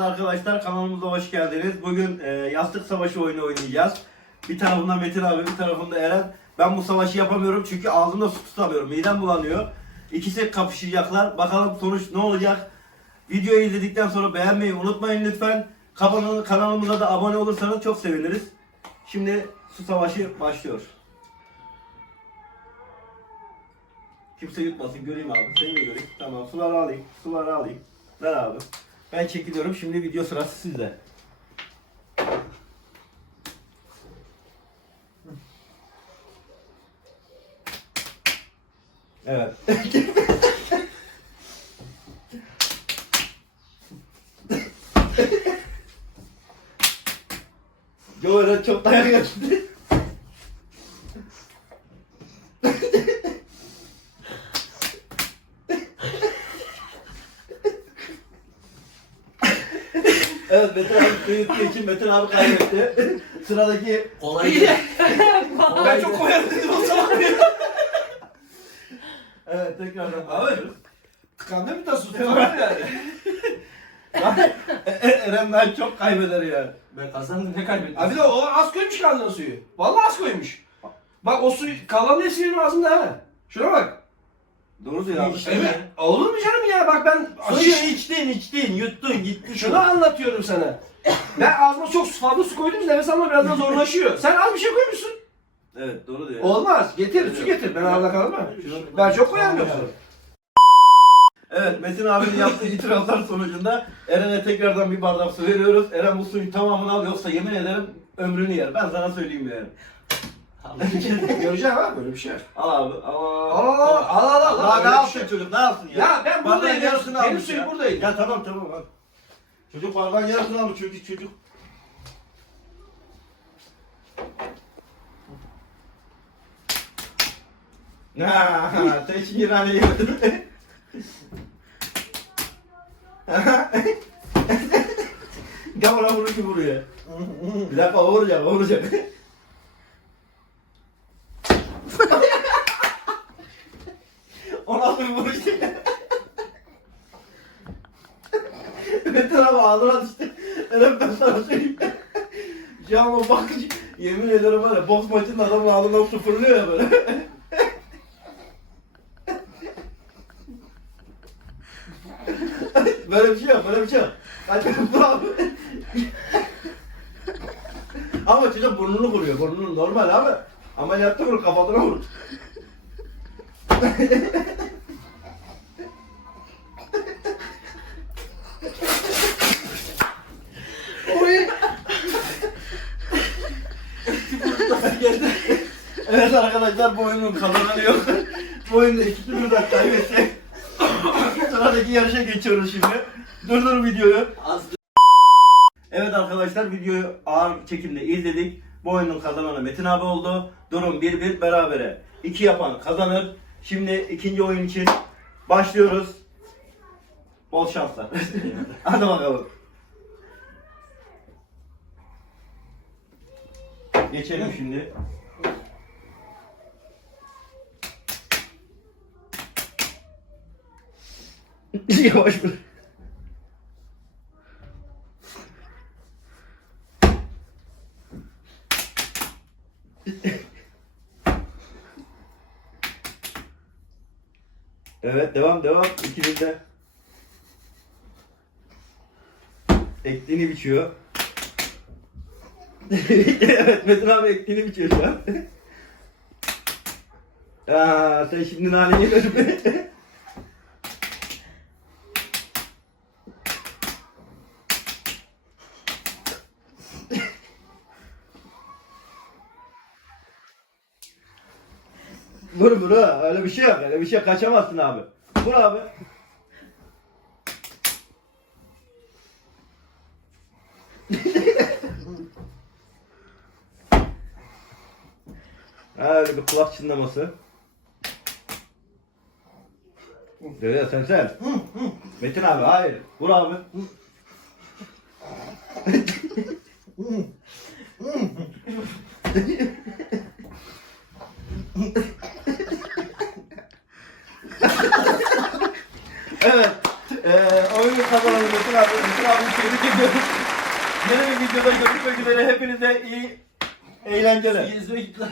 Evet arkadaşlar kanalımıza hoş geldiniz. Bugün e, yastık savaşı oyunu oynayacağız. Bir tarafında Metin abi, bir tarafında Eren. Ben bu savaşı yapamıyorum çünkü ağzımda su tutamıyorum. Midem bulanıyor. İkisi kapışacaklar. Bakalım sonuç ne olacak? Videoyu izledikten sonra beğenmeyi unutmayın lütfen. Kanal- Kanalımıza da abone olursanız çok seviniriz. Şimdi su savaşı başlıyor. Kimse yutmasın göreyim abi. Seni de göreyim. Tamam suları alayım. Suları alayım. Ver abi. Ben çekiliyorum. Şimdi video sırası sizde. Evet. Böyle çok dayak. Evet Metin abi seyirttiği için Metin abi kaybetti. Sıradaki Kolay değil. Ben çok koyarım dedim o zaman. Evet tekrardan Abi. Tıkandı bir tas tutamam yani. E- Eren'den çok kaybeder ya. Ben kazandım ne kaybettim? Abi de o az koymuş kandına suyu. Vallahi az koymuş. Bak o su kalan hepsi benim ağzımda ha. Şuna bak. Doğru diyor abi. Evet. Olur mu canım ya bak ben Suyu içtin içtin yuttun gitti Şunu anlatıyorum sana. Ben ağzıma çok fazla su koydum nefes alma biraz daha zorlaşıyor. Sen az bir şey koymuşsun. Evet doğru diyor. Olmaz. Getir su getir. Ben arada kalmam. Ben çok koyarım yoksa. Evet Metin abinin yaptığı itirazlar sonucunda Eren'e tekrardan bir bardak su veriyoruz. Eren bu suyun tamamını al yoksa yemin ederim ömrünü yer. Ben sana söyleyeyim yani. Göreceğim ha böyle bir şey. Al abi. Al Al al al al al. Şey. çocuk ne yapsın ya? Ya ben Bardağın buradayım. yarısını Benim almış suyum ya. buradayım. Ya tamam tamam al. Çocuk bardağın yarısını almış çocuk çocuk. Ha, İran'ı yemedin. Gavura vurur ki vuruyor. Bir dakika o vuracak, o vuracak. O nasıl bir vuruş? Metin abi ağzına düştü. Eren ben sana söyleyeyim. O bakış yemin ederim var ya boks maçında adamın ağzından su fırlıyor ya böyle. böyle bir şey yok, böyle bir şey yok. Hadi vur abi. Ama çocuk burnunu vuruyor, burnunu normal abi. Ameliyatta vur, kafasına vur. Evet arkadaşlar bu oyunun kazananı yok. bu oyunda ikisi birden kaybetti. Sıradaki yarışa geçiyoruz şimdi. Durdur videoyu. Evet arkadaşlar videoyu ağır çekimde izledik. Bu oyunun kazananı Metin abi oldu. Durum 1-1 berabere. 2 yapan kazanır. Şimdi ikinci oyun için başlıyoruz. Bol şanslar. Hadi bakalım. Geçelim şimdi. Yavaş dur. Evet devam devam. İkiniz de. Ektiğini biçiyor. evet Metin abi ektiğini biçiyor şu an. Aa, sen şimdi naneyi görüp Vur vur ha. Öyle bir şey yok. Öyle bir şey kaçamazsın abi. Vur abi. ha, öyle bir kulak çınlaması. Dede sen sen. Metin abi hayır. Vur abi. evet. Eee oyunu kazanalım Metin abi. Metin abi Tebrik ediyorum. Yeni bir videoda görüşmek üzere. Hepinize iyi eğlenceler. Git lan.